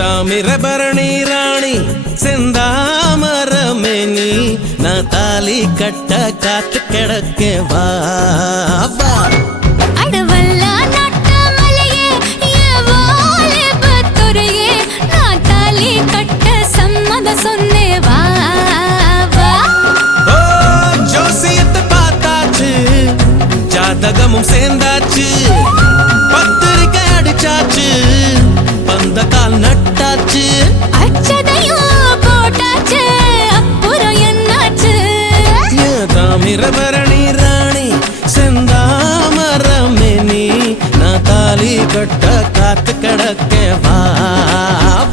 தாமிரபரணி ராணி செந்தாமரமேனி நான் தாலி கட்ட காத்து கிடக்க வா வா அடவல்லா நாட்டமலையே ஏவாலே பத்துரையே நான் தாலி கட்ட சம்மத சொன்னே வா வா ஓ ஜோசியத்தை பார்த்தாச்சு ஜாதகமும் சேர்ந்தாச்சு பத்திரிக்கை அடிச்சாச்சு பந்த கால் நட்டாச்சு அச்சதையும் போட்டாச்சு அப்புறம் என்னாச்சு தாமிரபரணி ராணி செந்தாமரமேனி நான் தாலி கட்ட காத்து கிடக்க வா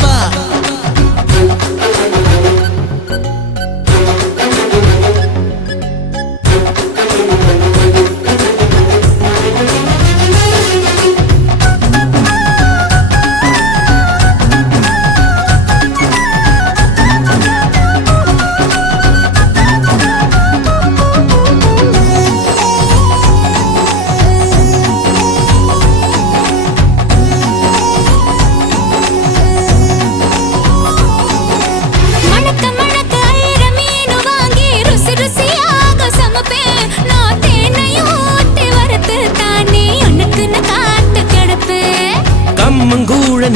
வா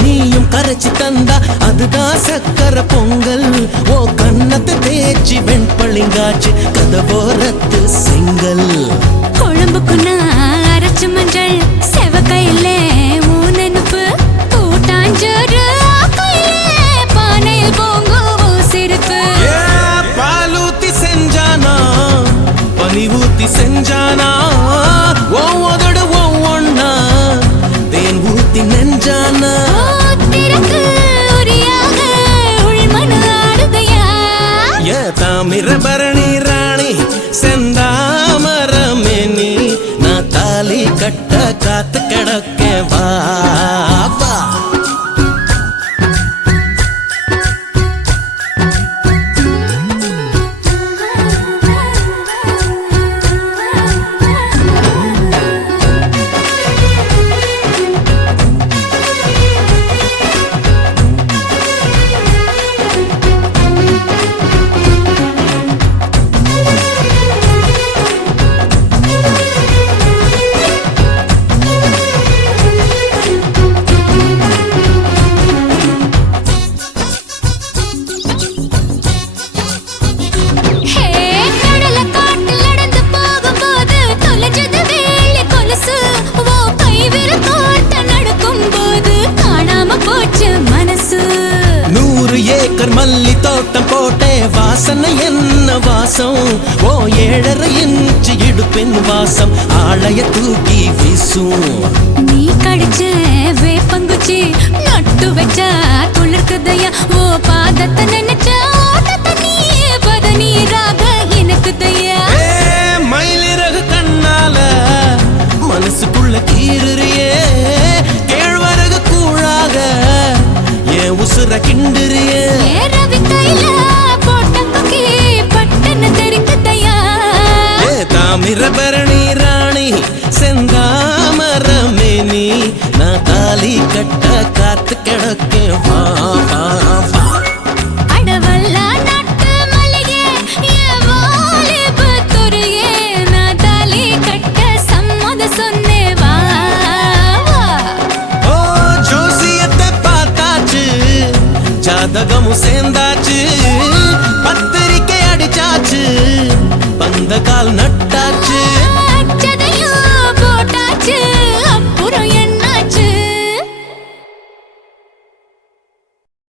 நீயும் கரைச்சி தந்தா அதுதான் சக்கர பொங்கல் ஓ கண்ணத்தை தேய்ச்சி வெண்பளிங்காச்சு கதவோரத்து செங்கல் குழம்புக்கு நான் அரைச்சு மஞ்சள் செவக்கையில ஊனெனுப்பு கூட்டாஞ்சோறு பானையில் போங்கும் சிரிப்பு பாலூத்தி செஞ்சானா பனி ஊத்தி செஞ்சானா ஒவ்வொரு ஒவ்வொன்னா தேன் ஊத்தி நெஞ்சானா தாமிரபரணி ராணி செந்தாமரமேனி நான் தாலி கட்ட காத்து கிடக்க வா வா மல்லி தோட்டம் போட்டே வாசனை என்ன வாசம் ஓ 7.5 இன்ச்சு இடுப்பின் வாசம் ஆளைய தூக்கி வீசும் நீ கடிச்ச வேப்பங்குச்சி நட்டு வச்சா துளிர்க்குதையா ஓ பாதத்தை நினைச்ச ஓட்டத்தை நீயே பதநீராக எனக்கு தையா மயிலிறகு கண்ணால மனசுக்குள்ள கீறியே கேழ்வரகு கூழாக ஏன் உசுர கிண்டுறியே தாமிரபரணி ராணி செந்தாமரமேனி நான் தாலி கட்ட காத்து கிடக்க வா வா வா அடவல்லா நாட்டமலையே ஏவாலே பத்துரையே நான் தாலி கட்ட சம்மத சொன்னே வா வா ஓ ஜோசியத்தை பார்த்தாச்சு ஜாதகமும் சேர்ந்தாச்சு பத்திரிக்கை அடிச்சாச்சு பந்த கால் நட்டு